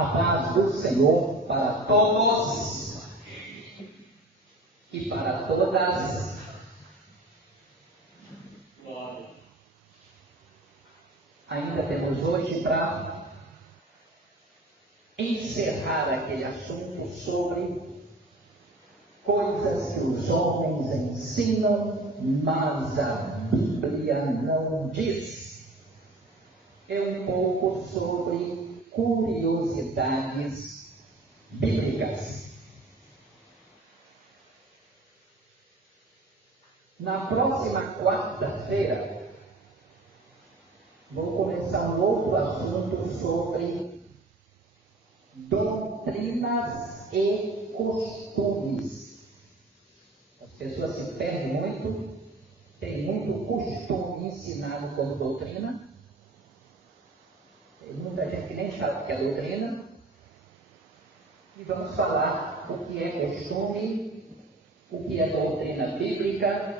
A paz do Senhor para todos e para todas. Ainda temos hoje para encerrar aquele assunto sobre coisas que os homens ensinam, mas a Bíblia não diz. É um pouco sobre curiosidades bíblicas. Na próxima quarta-feira, vou começar um outro assunto sobre doutrinas e costumes. As pessoas se perdem muito, tem muito costume ensinado como doutrina. Tem muita gente que nem sabe o que é doutrina. E vamos falar o que é costume, o que é doutrina bíblica.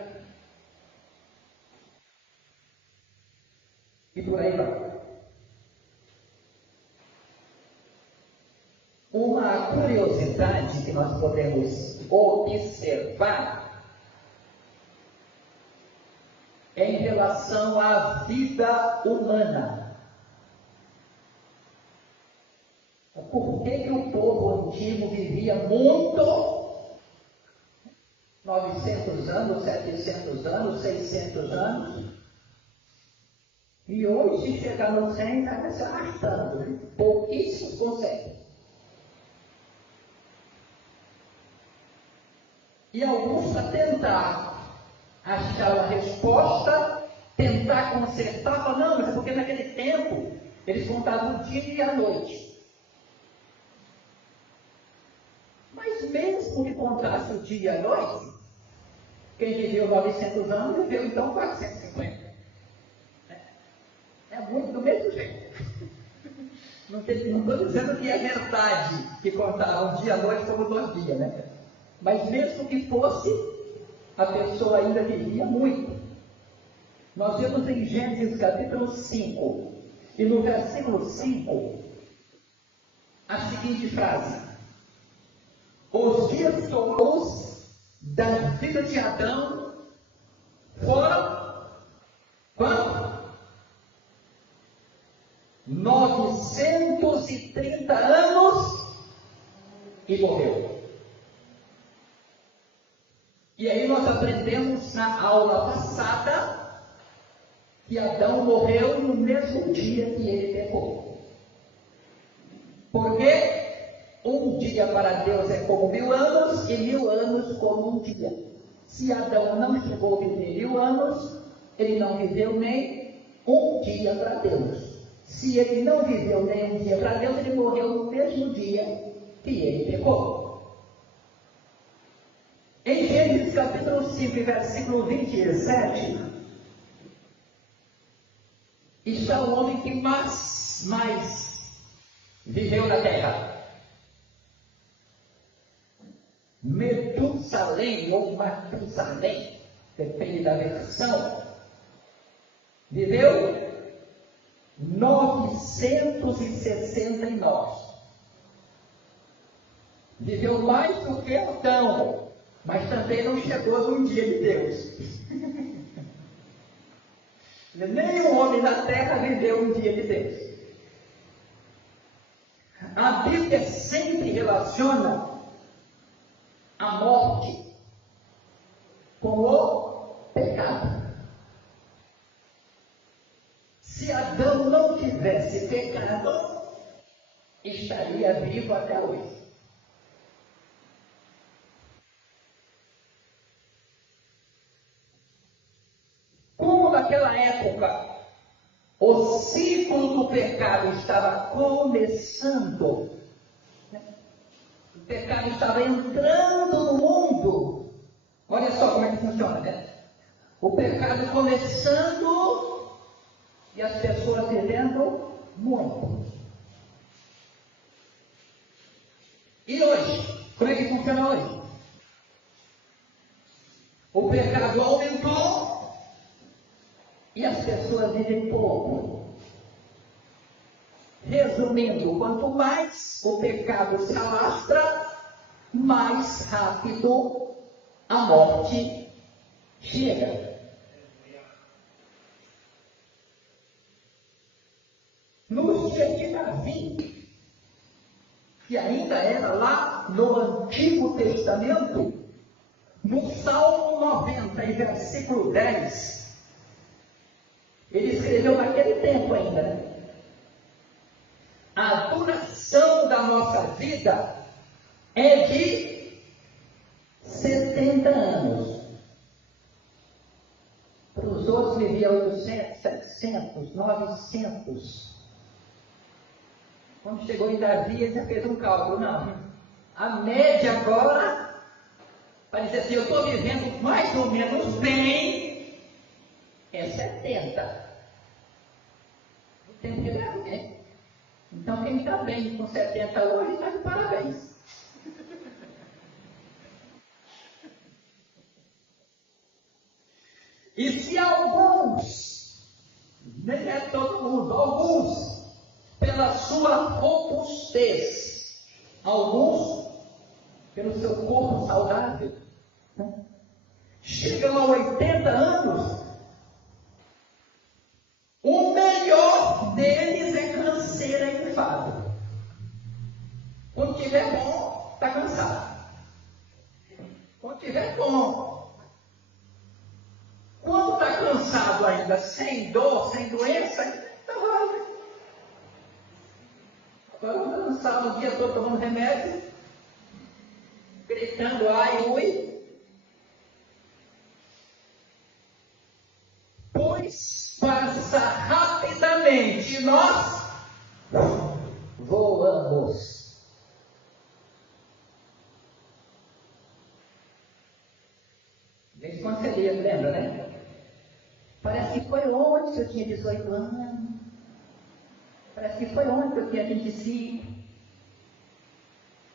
E por aí vai. Uma curiosidade que nós podemos observar é em relação à vida humana. Por que o povo antigo vivia muito? 900 anos, 700 anos, 600 anos. E hoje, se chegar no 100, vai se arrastando. Pouquíssimos conseguem. E alguns, para tentar achar uma resposta, tentar consertar, falam, não, mas é porque naquele tempo eles contavam o dia e a noite. Mas mesmo que contasse o dia e a noite, quem viveu 900 anos viveu então 450. É muito do mesmo jeito. Não estou dizendo que é verdade que contaram o dia e a noite como 2 dias, né? Mas mesmo que fosse, a pessoa ainda vivia muito. Nós vemos em Gênesis capítulo 5, e no versículo 5, a seguinte frase: os dias todos da vida de Adão foram quanto? 930 anos e morreu. E aí nós aprendemos na aula passada que Adão morreu no mesmo dia que ele pecou. Porque um dia para Deus é como 1000 anos e 1000 anos como um dia. Se Adão não chegou a viver 1000 anos, ele não viveu nem um dia para Deus. Se ele não viveu nem um dia para Deus, ele morreu no mesmo dia que ele pecou. Em Gênesis capítulo 5, versículo 27, está o homem que mais viveu na terra. Metusalém ou Matusalém, depende da versão, viveu 969. Viveu mais do que Adão, mas também não chegou no dia de Deus. Nenhum homem na terra viveu um dia de Deus. A Bíblia sempre relaciona a morte com o pecado. Se Adão não tivesse pecado, estaria vivo até hoje. Como naquela época o ciclo do pecado estava começando, o pecado estava entrando no mundo. Olha só como é que funciona, né? O pecado começando e as pessoas vivendo muito. E hoje? Como é que funciona hoje? O pecado aumentou e as pessoas vivem pouco. Resumindo, quanto mais o pecado se alastra, mais rápido a morte chega. Nos dias de Davi, que ainda era lá no Antigo Testamento, no Salmo 90, e versículo 10, ele escreveu naquele tempo ainda, né? A duração da nossa vida é de 70 anos. Para os outros vivia 800, 700, 900. Quando chegou em Davi, ele já fez um cálculo. Não, a média agora, para dizer assim, eu estou vivendo mais ou menos bem, é 70. O tempo de Davi, né? Então, quem está bem com 70 hoje está de parabéns. E se alguns, nem é todo mundo, alguns, pela sua robustez, alguns, pelo seu corpo saudável, né, chegam a 80 anos, o melhor deles é canseira e enfado. Quando tiver bom, está cansado. Quando tiver bom. Quando está cansado ainda, sem dor, sem doença, está vale. Agora vamos cansar o dia todo tomando remédio, gritando ai, ui. Pois passa rapidamente e nós voamos. Desde quando você lia, lembra, né? Parece que foi ontem que eu tinha 18 anos. Parece que foi ontem que eu tinha 25.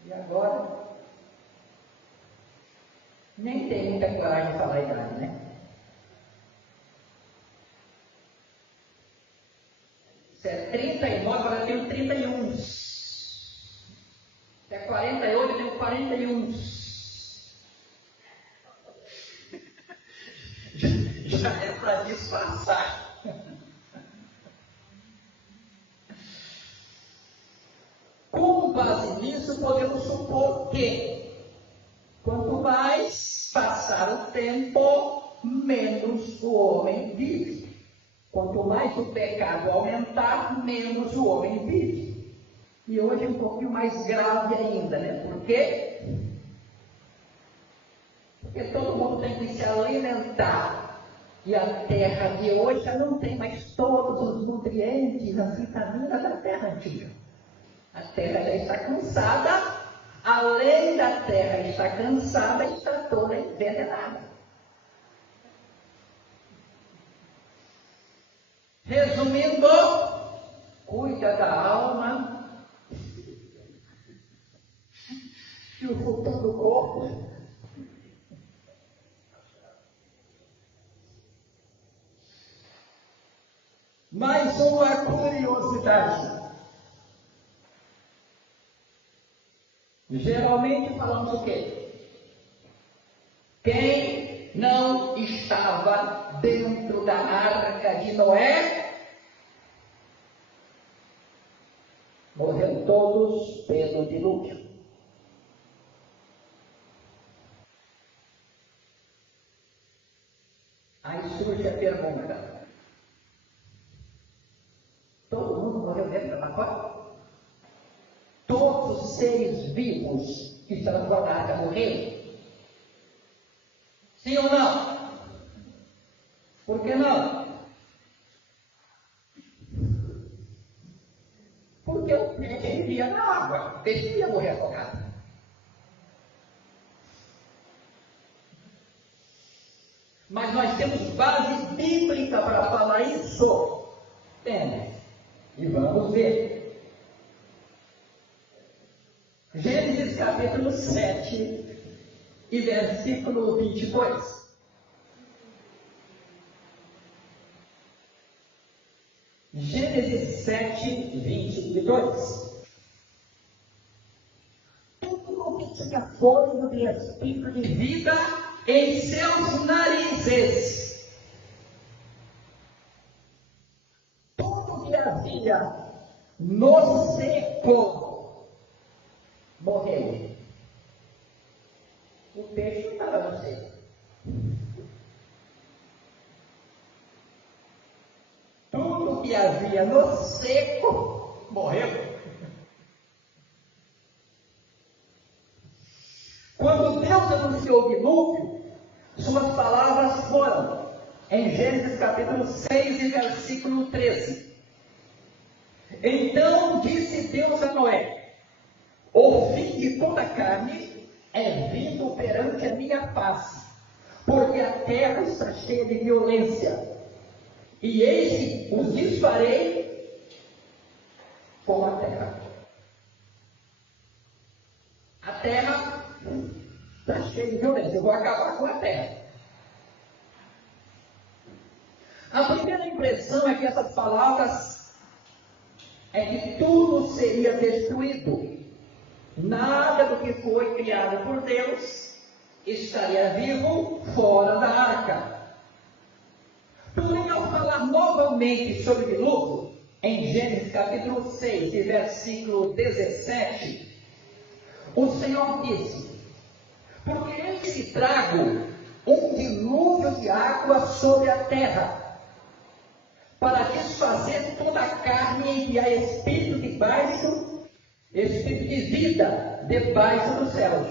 E agora? Nem tem muita coragem de falar a idade, né? Se é 39, agora eu tenho 31. Se é 48, eu tenho 41. Já é para disfarçar. Com base nisso, podemos supor que quanto mais passar o tempo, menos o homem vive. Quanto mais o pecado aumentar, menos o homem vive. E hoje é um pouquinho mais grave ainda, né? Por quê? Porque todo mundo tem que se alimentar. E a terra de hoje já não tem mais todos os nutrientes, as vitaminas da terra antiga. A terra já está cansada, além da terra estar cansada, está toda envenenada. Resumindo, cuida da alma e o futuro do corpo. Mais uma curiosidade. Geralmente falamos o quê? Quem não estava dentro da arca de Noé, morreram todos pelo dilúvio. Aí surge a pergunta. Todo mundo morreu dentro da arca? Todos os seres vivos que estão na arca morreram? Sim ou não? Por que não? Porque o peixe vivia na água. O peixe ia morrer afogado. Mas nós temos base bíblica para falar isso. Temos. E vamos ver. Gênesis capítulo 7 e versículo 22. Gênesis 7:22. Tudo que tinha fôlego de espírito de vida em seus narizes, tudo que havia no seco morreu. O peixe estava no seco. Tudo que havia no seco morreu. Quando Deus anunciou o dilúvio, suas palavras foram em Gênesis capítulo 6 e versículo 13. Então disse Deus a Noé: o fim de toda a carne é vindo perante a minha face, porque a terra está cheia de violência. E eis que os desfarei com a terra. A terra está cheia de violência. Eu vou acabar com a terra. A primeira impressão é que essas palavras é que tudo seria destruído. Nada do que foi criado por Deus estaria vivo fora da arca. Porém, ao falar novamente sobre o dilúvio, em Gênesis capítulo 6 e versículo 17, o Senhor disse: porque eis que trago um dilúvio de água sobre a terra, para desfazer toda a carne e enviar espírito de vida debaixo dos céus.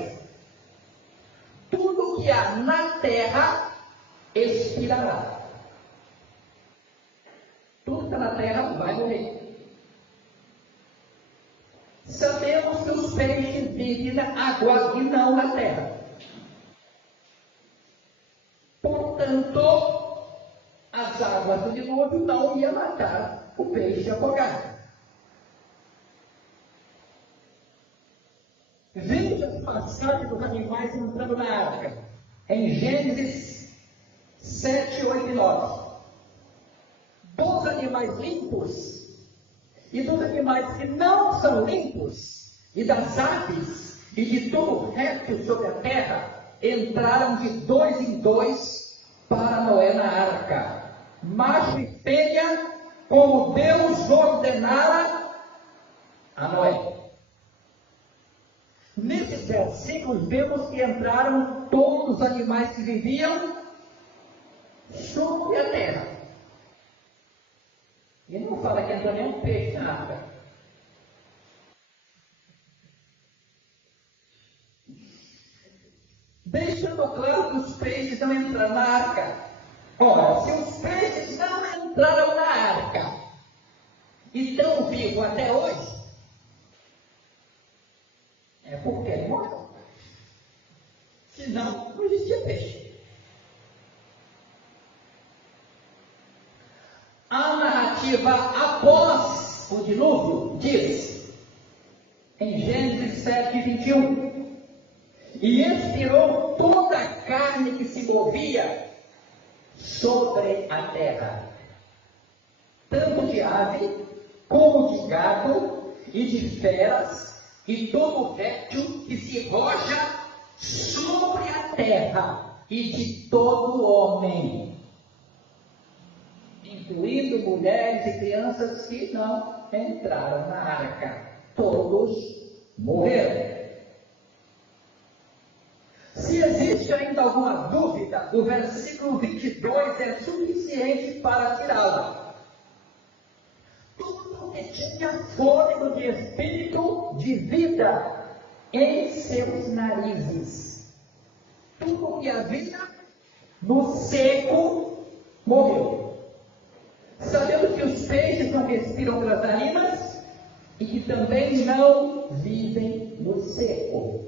Tudo que há na terra expirará. Tudo que está na terra vai morrer. Sabemos que os peixes vivem na água e não na terra. Portanto, as águas do dilúvio não iam matar o peixe afogado. Veja as passagens dos animais entrando na arca, em Gênesis 7, 8 e 9. Dos animais limpos e dos animais que não são limpos, e das aves e de todo réptil sobre a terra, entraram de 2 em 2 para Noé na arca, macho e fêmea, como Deus ordenara a Noé. Nesses versículos vemos que entraram todos os animais que viviam sobre a terra. Ele não fala que entrou nenhum peixe na arca. Deixando claro que os peixes não entraram na arca. Ora, se os peixes não entraram na arca e estão vivos até hoje, é porque morreu. Senão, não existia peixe. A narrativa após o dilúvio diz, em Gênesis 7, 21, e expirou toda a carne que se movia sobre a terra, tanto de ave, como de gado, e de feras, e todo réptil que se roja sobre a terra, e de todo homem, incluindo mulheres e crianças que não entraram na arca. Todos morreram. Se existe ainda alguma dúvida, o versículo 22 é suficiente para tirá-la. Tudo que tinha fôlego de espírito de vida em seus narizes, tudo que havia no seco morreu. Sabendo que os peixes não respiram pelas narinas e que também não vivem no seco.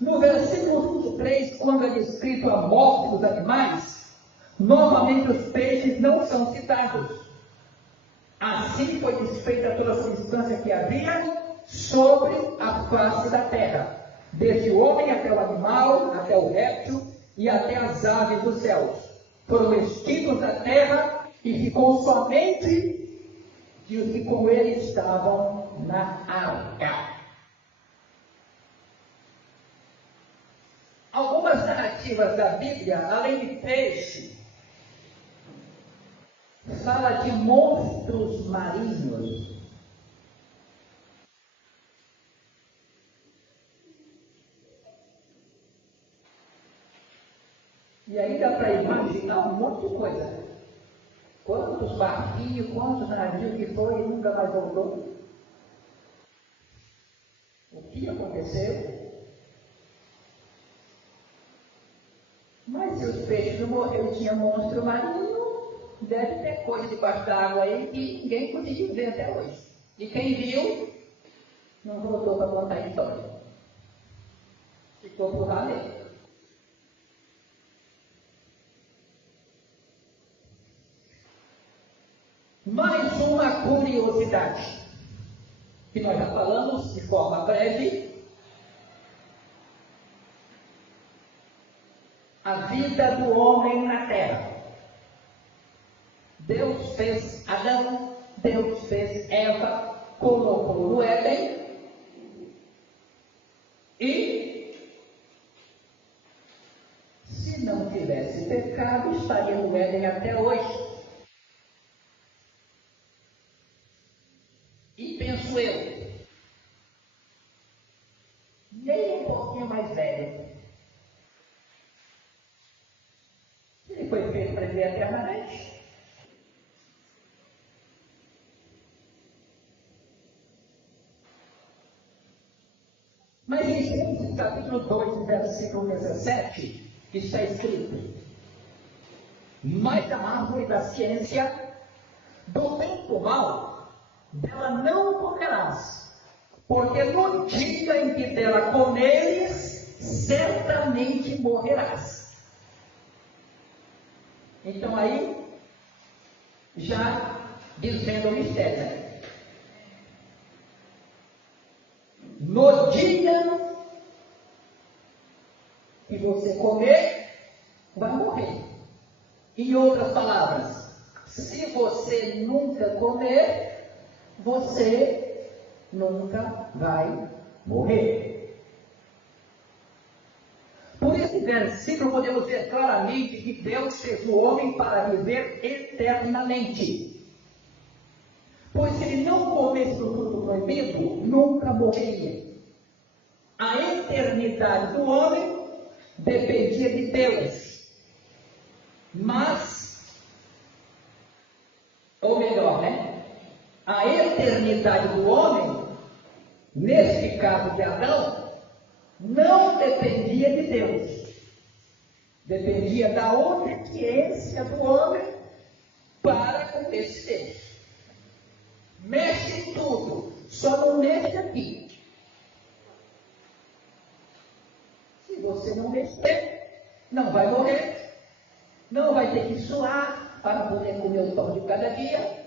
No versículo 23, quando é descrito a morte dos animais, novamente os peixes não são citados. Assim foi desfeita toda a substância que havia sobre a face da terra, desde o homem até o animal, até o réptil e até as aves dos céus. Foram extintos da terra e ficou somente e os que com ele estavam na arca. Algumas narrativas da Bíblia, além de peixe, fala de monstros marinhos. E aí dá para imaginar um monte de coisa. Quantos barquinhos, quantos navios que foi e nunca mais voltou? O que aconteceu? Mas se os peixes não morreram e tinha monstro marinho, deve ter coisa debaixo da água aí que ninguém conseguiu ver até hoje. E quem viu, não voltou para contar a história. Ficou por lá mesmo. Mais uma curiosidade, que nós já falamos de forma breve. A vida do homem na terra. Deus fez Adão, Deus fez Eva, colocou no Éden e, se não tivesse pecado, estaria no Éden até hoje. E penso eu, nem um pouquinho mais velho. Ele foi feito para viver eternamente. Mas em Gênesis capítulo 2, versículo 17, está escrito: mas a árvore da ciência do bem e do mal, dela não comerás, porque no dia em que dela comeres, certamente morrerás. Então aí, já dizendo o mistério, né? No dia que você comer, vai morrer. Em outras palavras, se você nunca comer, você nunca vai morrer. Por esse versículo podemos ver claramente que Deus fez o homem para viver eternamente. Pois se ele não comesse do fruto proibido, nunca morreria. A eternidade do homem dependia de Deus. Mas, ou melhor, né? A eternidade do homem, neste caso de Adão, não dependia de Deus. Dependia da obediência do homem para com esse Deus. Mexe em tudo, só não mexe aqui. Se você não mexer, não vai morrer, não vai ter que suar para poder comer o pão de cada dia.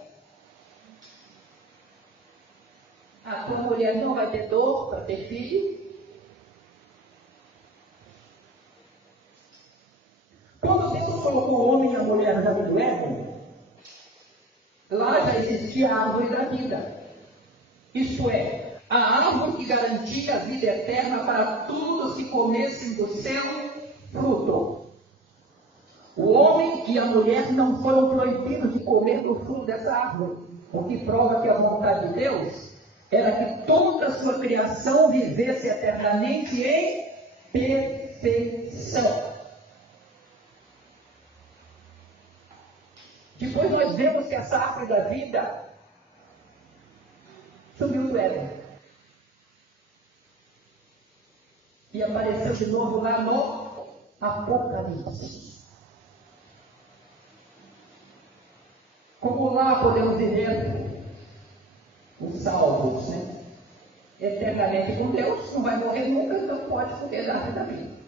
A tua mulher não vai ter dor para ter filho. Quando Deus colocou o homem e a mulher no jardim do Éden, lá já existia a árvore da vida. Isto é, a árvore que garantia a vida eterna para todos que comessem do seu fruto. O homem e a mulher não foram proibidos de comer do fruto dessa árvore, o que prova que a vontade de Deus era que toda a sua criação vivesse eternamente em perfeição. Depois nós vemos que essa árvore da vida subiu do Éden e apareceu de novo lá no Apocalipse. Como lá podemos viver os salvos, né? Eternamente com Deus, não vai morrer nunca, então pode comer da árvore da vida.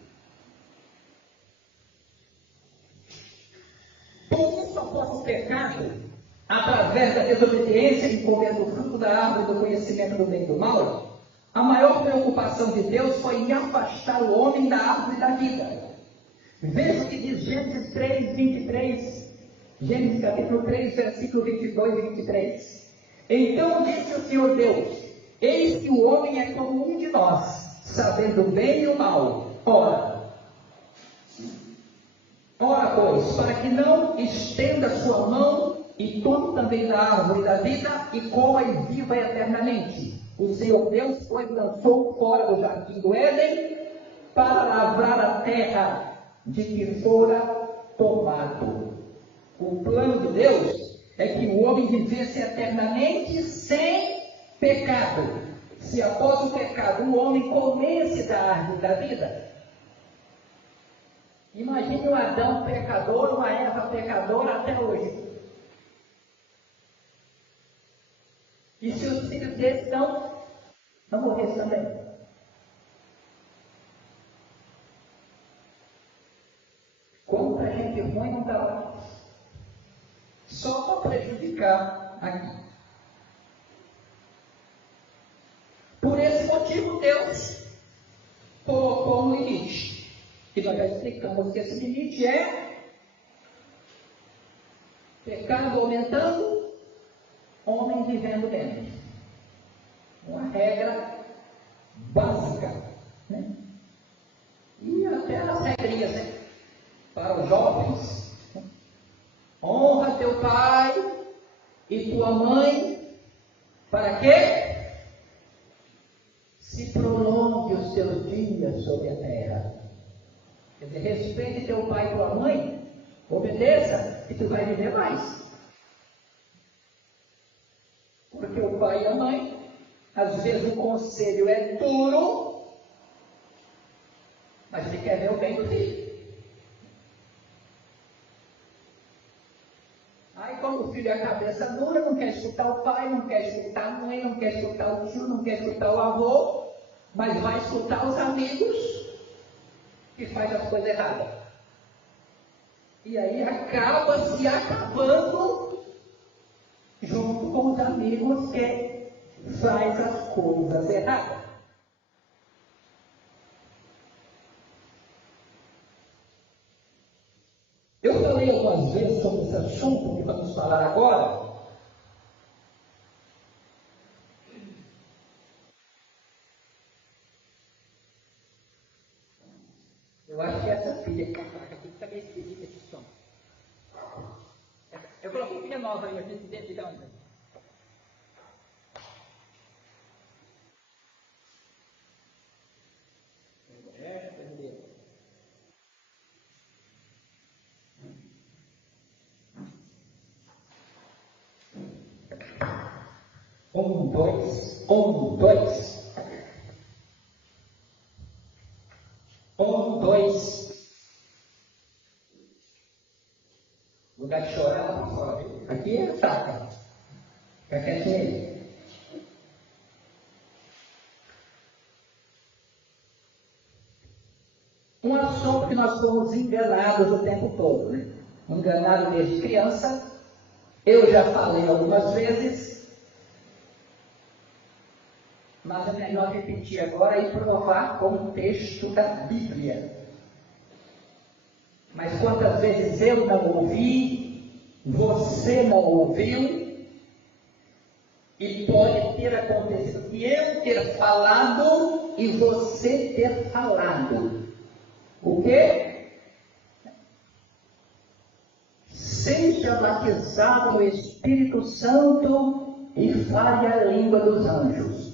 Por isso, após o pecado, através da desobediência em comer do fruto da árvore do conhecimento do bem e do mal, a maior preocupação de Deus foi em afastar o homem da árvore da vida. Veja o que diz Gênesis 3, 23. Gênesis capítulo 3, versículo 22 e 23. Então disse o Senhor Deus: eis que o homem é como um de nós, sabendo o bem e o mal. Ora, pois, para que não estenda sua mão e tome também da árvore da vida e coma e viva eternamente. O Senhor Deus, pois, lançou fora do jardim do Éden para lavrar a terra de que fora tomado. O plano de Deus é que o homem vivesse eternamente sem pecado. Se após o pecado o homem comesse da árvore da vida, imagine um Adão pecador, uma Eva pecadora até hoje. E se os filhos deles não morressem também? Quanta gente ruim não está lá? Só para prejudicar aqui. Por esse motivo, Deus colocou um limite. E nós já explicamos que esse limite é pecado aumentando, homem vivendo menos. Uma regra básica. Né? E até as regrinhas, né? Para os jovens. Honra teu pai e tua mãe. Para quê? Se prolongue os seus dias sobre a terra. Quer dizer, respeite teu pai e tua mãe, obedeça, e tu vai viver mais. Porque o pai e a mãe, às vezes o conselho é duro, mas ele quer ver o bem do filho. Aí quando o filho é a cabeça dura, não quer escutar o pai, não quer escutar a mãe, não quer escutar o tio, não quer escutar o avô, mas vai escutar os amigos que faz as coisas erradas. E aí acaba se acabando junto com os amigos que faz as coisas erradas. Eu falei algumas vezes sobre esse assunto que vamos falar agora. Eu acho que essa filha aqui está meio esquisita esse som. Eu coloquei filha nova aí, aqui dentro de onde? Dois. Lugar de chorar, aqui é fraca. Fica quietinho aí. Um assunto que nós somos enganados o tempo todo, né? Enganado desde criança. Eu já falei algumas vezes, mas é melhor repetir agora e provar com o texto da Bíblia. Mas quantas vezes eu não ouvi, você não ouviu, e pode ter acontecido de eu ter falado e você ter falado. O quê? Seja batizado no Espírito Santo e fale a língua dos anjos.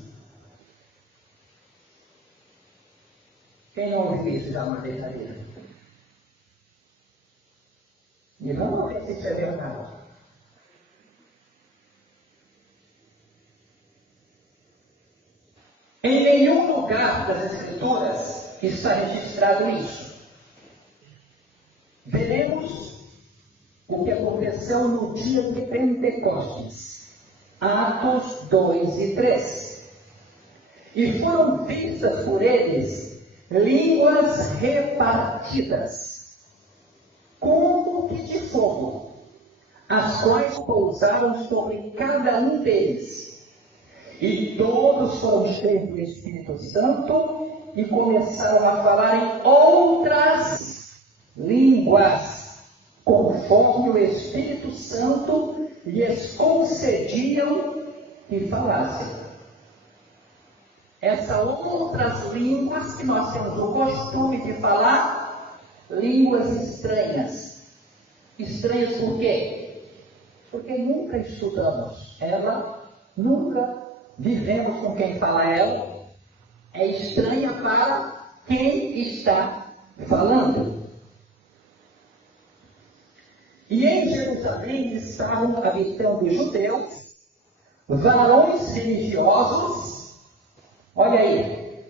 Quem não ouviu isso já uma vez na vida? E vamos ver se isso é verdade. Em nenhum lugar das Escrituras está registrado isso. Veremos o que aconteceu no dia de Pentecostes. Atos 2 e 3. E foram vistas por eles línguas repartidas, como que de fogo, as quais pousaram sobre cada um deles. E todos foram cheios do Espírito Santo e começaram a falar em outras línguas, conforme o Espírito Santo lhes concediam que falassem. Essas outras línguas que nós temos o costume de falar, línguas estranhas. Estranhas por quê? Porque nunca estudamos ela, nunca vivemos com quem fala ela, é estranha para quem está falando. E em Jerusalém estavam habitando os judeus, varões religiosos, olha aí,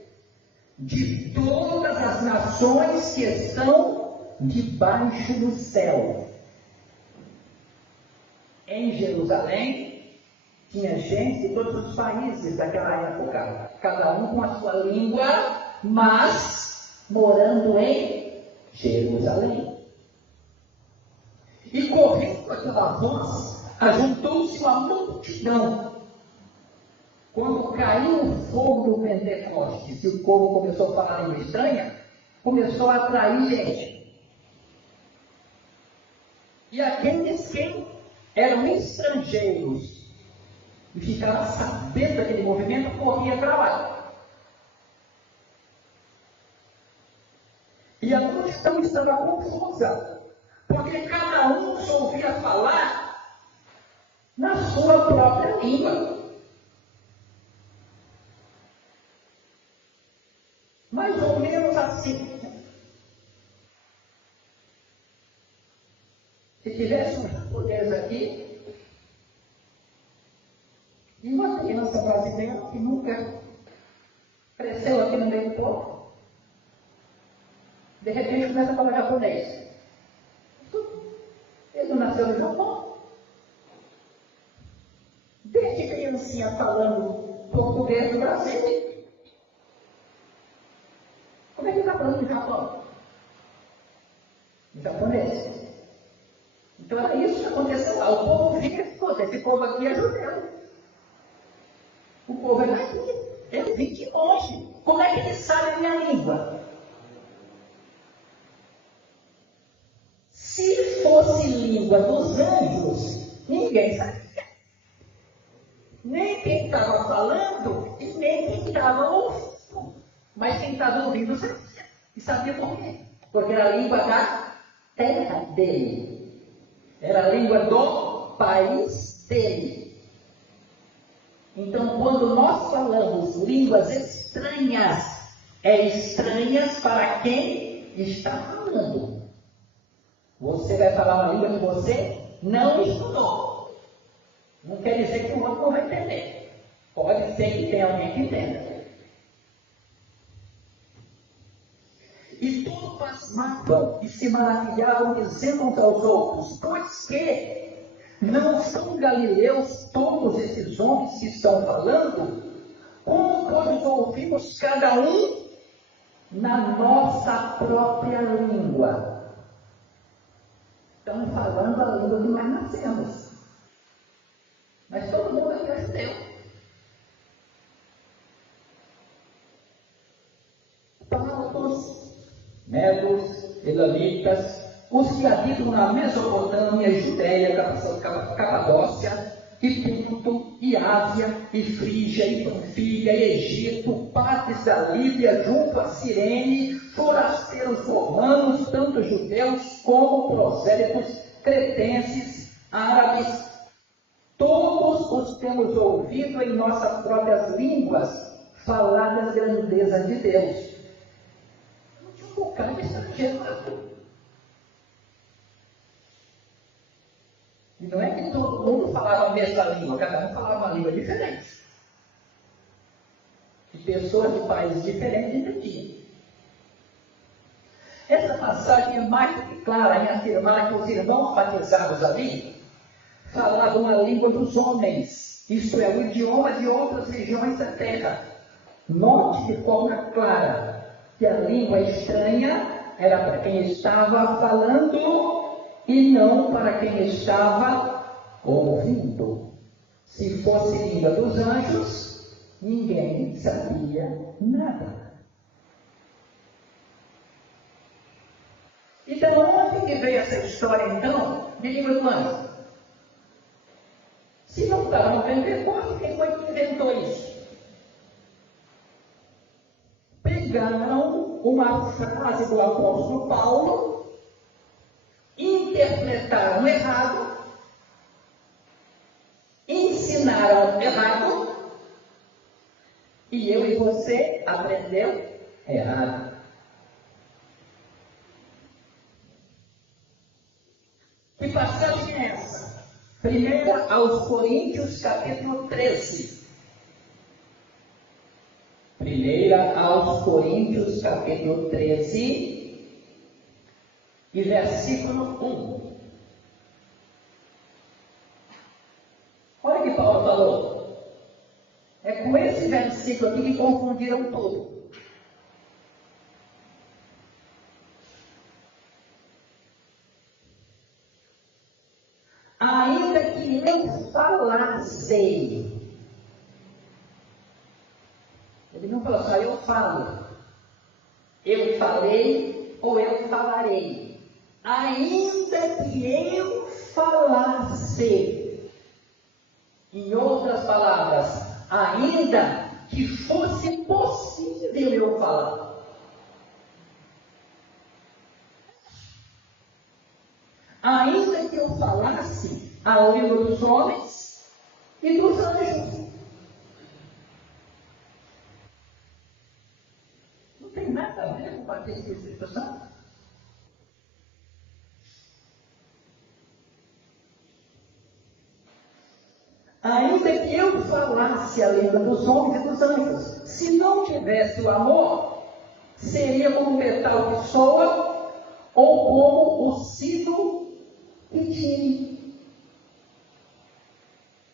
de todas as nações que estão debaixo do céu. Em Jerusalém tinha gente de todos os países daquela época, cada um com a sua língua, mas morando em Jerusalém. E correndo aquela voz, ajuntou-se uma multidão. Quando caiu o fogo do Pentecostes e o povo começou a falar língua estranha, começou a atrair gente. E aqueles que eram estrangeiros e ficaram sabendo daquele movimento, corria para lá. E a multidão estava confusa, porque cada um só ouvia falar na sua própria língua. Mais ou menos assim. Se tivesse um japonês aqui, e uma criança brasileira que nunca cresceu aqui no meio do povo, de repente começa a falar japonês. Ele não nasceu no Japão. Desde criancinha falando português do Brasil. Como é que ele está falando do Japão? Em japonês. Então era isso que aconteceu lá. O povo fica, esse povo aqui é judeu. O povo é daqui. Ele vem de longe. Como é que ele sabe a minha língua? Se fosse língua dos anjos, ninguém sabia. Nem quem estava falando e nem quem estava ouvindo. Mas quem estava ouvindo sabia. E sabia por quê? Porque era a língua da terra dele. Era a língua do país dele. Então, quando nós falamos línguas estranhas, é estranhas para quem está falando. Você vai falar uma língua que você não estudou. Não quer dizer que o outro não vai entender. Pode ser que tenha alguém que entenda. E todos pasmavam e se maravilhavam, dizendo uns aos outros: pois que não são galileus todos esses homens que estão falando? Como todos ouvimos cada um na nossa própria língua? Estão falando a língua que nós nascemos. Mas todo mundo aqui é judeu. Partos, medos, elamitas, os que habitam na Mesopotâmia, Judéia, Capadócia, e Ponto, e Ásia, e Frígia, e Panfilha, e Egito, partes da Líbia, junto a Cirene, forasteiros romanos, tanto judeus como prosélitos, cretenses, árabes, todos os temos ouvido em nossas próprias línguas falar das grandezas de Deus. Não tinha um bocado estrangeiro, não. E não é que todo mundo falava a mesma língua, cada um falava uma língua diferente. E pessoas de países diferentes entendiam. Essa passagem é mais do que clara em afirmar que os irmãos batizados ali falavam a língua dos homens, isto é, o idioma de outras regiões da terra. Note de forma clara que a língua estranha era para quem estava falando e não para quem estava ouvindo. Se fosse língua dos anjos, ninguém sabia nada. Então, onde que veio essa história, então, de língua do anjo? Se não estava no Pentecoste, quem foi que inventou isso? Pegaram uma frase do apóstolo Paulo, interpretaram errado, ensinaram errado, e eu e você aprendeu errado. Que passagem é essa? 1 aos Coríntios, capítulo 13. 1 aos Coríntios, capítulo 13, e versículo 1. Olha o que Paulo falou. É com esse versículo aqui que confundiram tudo. Ainda que eu falasse, ele não falou só eu falo, eu falei ou eu falarei. Ainda que eu falasse, em outras palavras, ainda que fosse possível eu falar. Ainda que eu falasse a língua dos homens e dos anjos. Não tem nada a ver com o batismo do Espírito Santo. Ainda que eu falasse a língua dos homens e dos anjos, se não tivesse o amor, seria como o metal que soa ou como o sino que tire.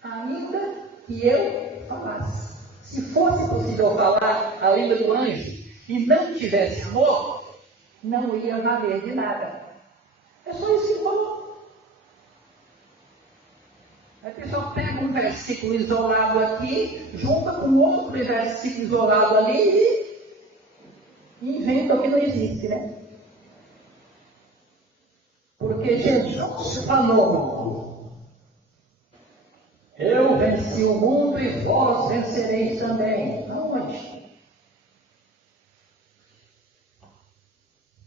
Ainda que eu falasse. Se fosse possível falar a língua do anjo e não tivesse amor, não ia valer de nada. É só isso que falou. Aí o pessoal pega um versículo isolado aqui, junta com outro versículo isolado ali e inventa o que não existe, né? Porque Jesus falou: eu venci o mundo e vós vencereis também. Aonde?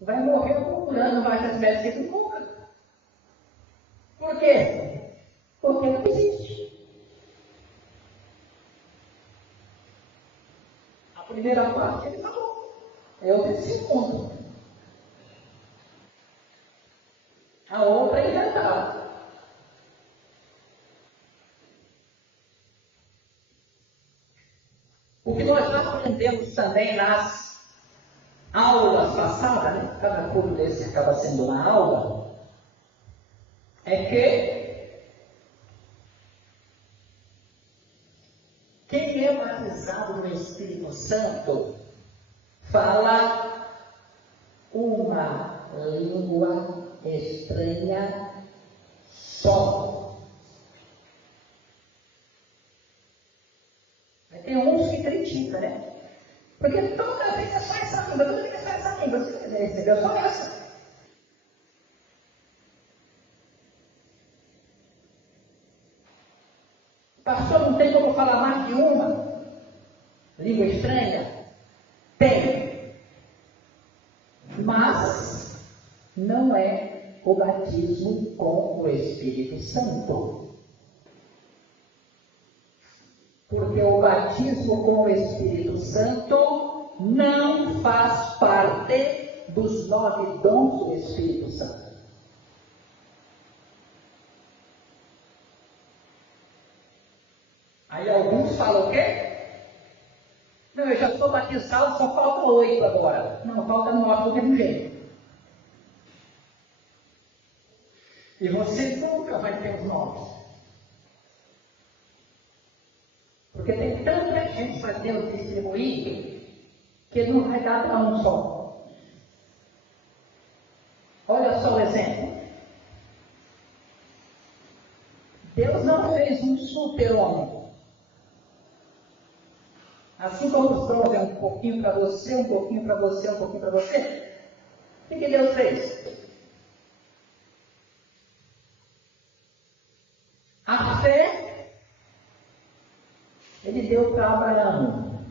Vai morrer procurando mais espécie que nunca. Por quê? Porque não existe. A primeira parte ele falou: eu venci o mundo. A outra é inventada. O que nós já aprendemos também nas aulas passadas, né? Cada curso desse acaba sendo uma aula, é que quem é batizado no Espírito Santo fala uma língua estranha só. Aí tem uns que criticam, né? Porque toda vez é só essa língua, toda vez é só essa língua. Você recebeu só essa. Pastor, não tem como falar mais de uma língua estranha? Tem. Mas não é o batismo com o Espírito Santo. Porque o batismo com o Espírito Santo não faz parte dos 9 dons do Espírito Santo. Aí alguns falam o quê? Não, eu já sou batizado, só falta 8 agora. Não, falta 9 do mesmo jeito. E você nunca vai ter os 9. Porque tem tanta gente para Deus distribuir que não vai dar para um só. Olha só o exemplo. Deus não fez um super-homem. Assim como os dons é um pouquinho para você, um pouquinho para você, um pouquinho para você. O que Deus fez? A fé deu para Abraão.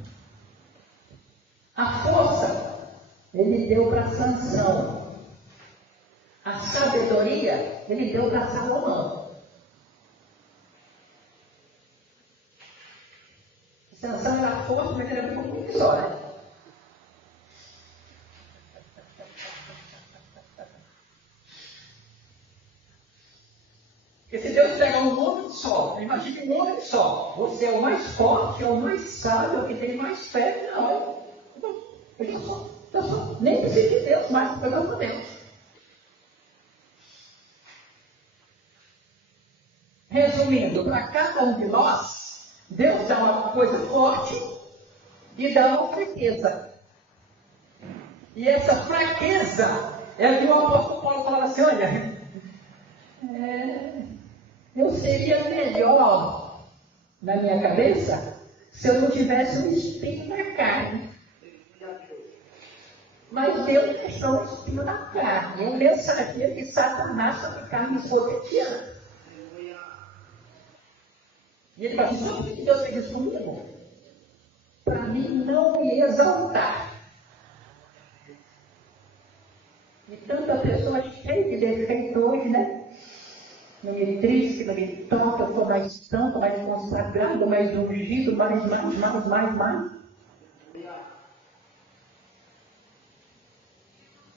A força, ele deu para Sansão. A sabedoria, ele deu para Salomão. Sansão era forte, mas era muito pouquinho só, né? Porque se Deus pegar um homem só, imagine um homem só, você é o mais forte, é o mais sábio, é o que tem mais fé. Não, eu sou, nem preciso de Deus mais, porque eu sou Deus. Resumindo, para cada um de nós, Deus dá uma coisa forte e dá uma fraqueza. E essa fraqueza é que o apóstolo Paulo fala assim, olha, eu seria melhor na minha cabeça se eu não tivesse um espinho na carne. Mas Deus deixou o espinho na carne. É um mensageiro que Satanás só ficar me esbofeteando. E ele fala assim, sabe o que Deus fez isso comigo? Para mim não me exaltar. E tanta pessoa cheia de defeito hoje, né? Não me triste, não me toca, eu sou mais santo, mais consagrado, mais ungido, mais.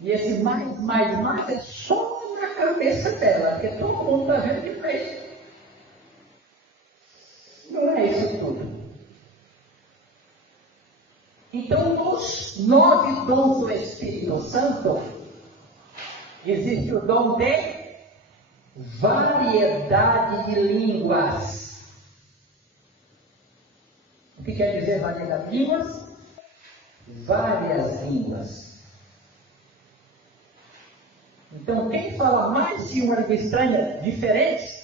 E esse mais é só na cabeça dela, porque todo mundo está vendo que fez. Não é isso tudo. Então, nos 9 dons do Espírito Santo, existe o dom de variedade de línguas. O que quer dizer variedade de línguas? Várias línguas. Então, quem fala mais de uma língua estranha diferente,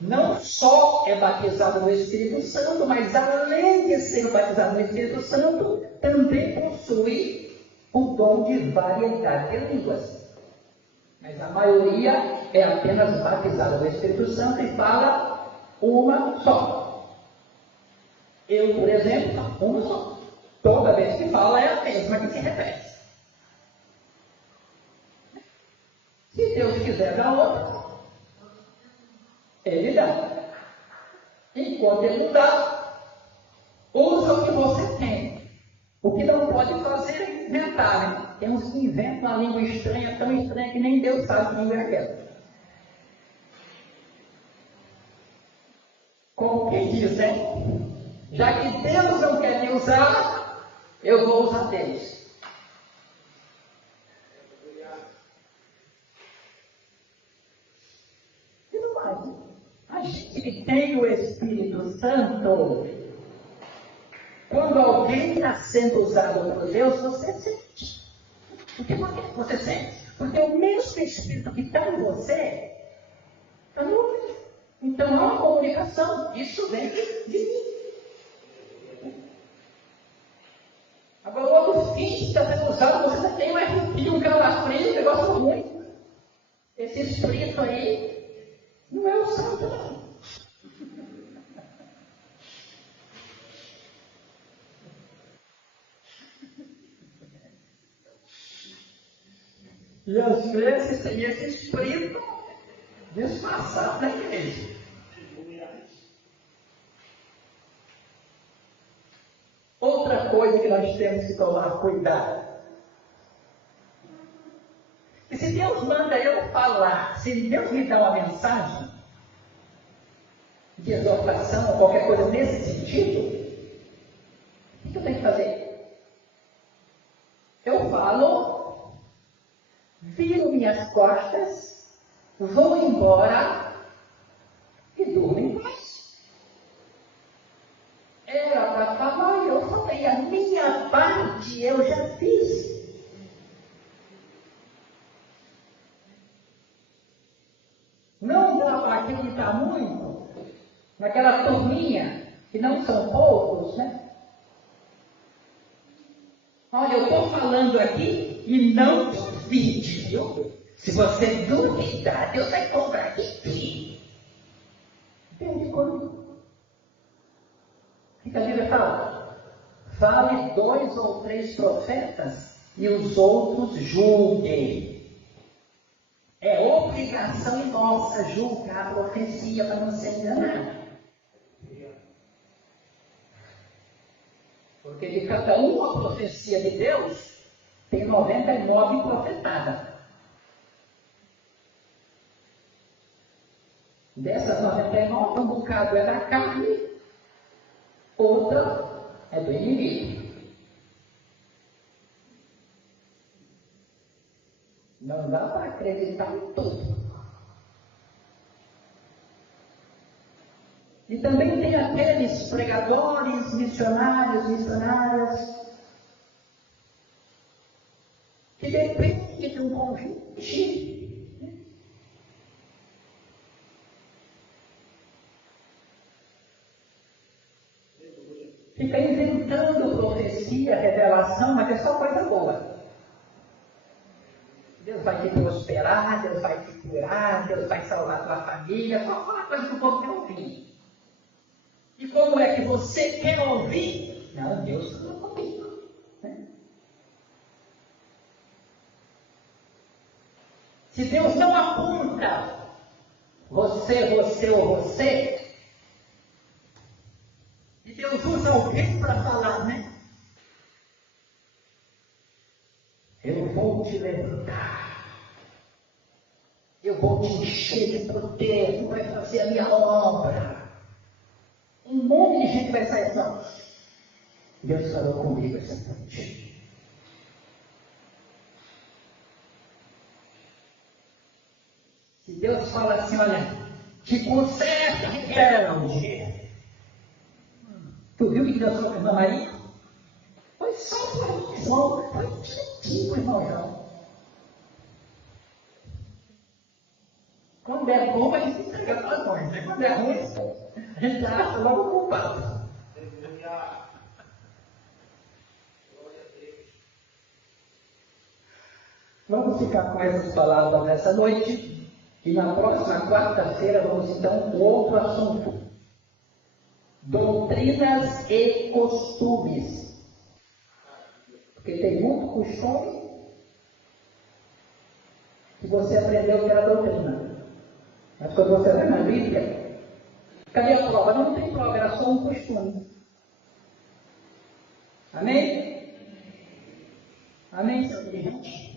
não só é batizado no Espírito Santo, mas além de ser batizado no Espírito Santo, também possui o dom de variedade de línguas. Mas a maioria é apenas batizada no Espírito Santo e fala uma só. Eu, por exemplo, uma só. Toda vez que fala é a mesma que se repete. Se Deus quiser dar outra, Ele dá. Enquanto Ele não dá, usa o que você tem. O que não pode fazer é inventar, né? Tem uns que inventam uma língua estranha, tão estranha que nem Deus sabe que língua é aquela. Como quem diz, né? Já que Deus não quer me usar, eu vou usar Deus. E não mais. A gente que tem o Espírito Santo, quando alguém está sendo usado por Deus, você sente. Por que você sente? Porque o mesmo Espírito que está em você está no outro. Então há uma comunicação. Isso vem de mim. Agora o outro fim está sendo usado, você já tem um arrepio, um calafrio, um negócio ruim. Esse Espírito aí não é o santo, não. E às vezes tem esse espírito disfarçado da igreja. Outra coisa que nós temos que tomar cuidado. E se Deus manda eu falar, se Deus me dá uma mensagem de exortação, qualquer coisa nesse sentido, o que eu tenho que fazer? Eu falo, viro minhas costas, vou embora e durmo em paz. Era para falar, eu falei, a minha parte eu já fiz. Não dá para acreditar muito naquela turminha, que não são poucos, né? Olha, eu estou falando aqui e não duvide, viu? Se você duvidar, Deus vai cobrar de ti. Entende quando? profeta, fale 2 ou 3 profetas e os outros julguem. É obrigação nossa julgar a profecia para não ser enganado. Porque de cada uma profecia de Deus, tem 99 profetadas. Dessas 99, um bocado é da carne, outra é do inimigo. Não dá para acreditar em tudo. E também tem aqueles pregadores, missionárias, que dependem de um convite. Fica inventando profecia, revelação, mas é só coisa boa. Deus vai te prosperar, Deus vai te curar, Deus vai salvar tua família, só uma coisa que o povo quer ouvir. E como é que você quer ouvir? Não, Deus falou comigo. Né? Se Deus não aponta você ou você, e Deus usa alguém para falar, né? Eu vou te levantar. Eu vou te encher de poder. Tu vai fazer a minha obra. Um monte de gente vai sair assim. Deus falou comigo essa noite. Se Deus fala assim, olha, te conserta, rebelde. Tu viu o que Deus falou com a irmã Maria? Foi só foi um tiquinho, irmão João. Quando é bom, a gente entrega para nós. Né? Quando é ruim, a gente acha logo culpado. Vamos ficar com essas palavras nessa noite. E na próxima quarta-feira vamos então com outro assunto. Doutrinas e costumes. Porque tem muito costume que você aprendeu que era doutrina. Mas quando você vai na Bíblia, cadê a prova? Não tem prova, era só um costume. Amém? Amém, seu dirigente?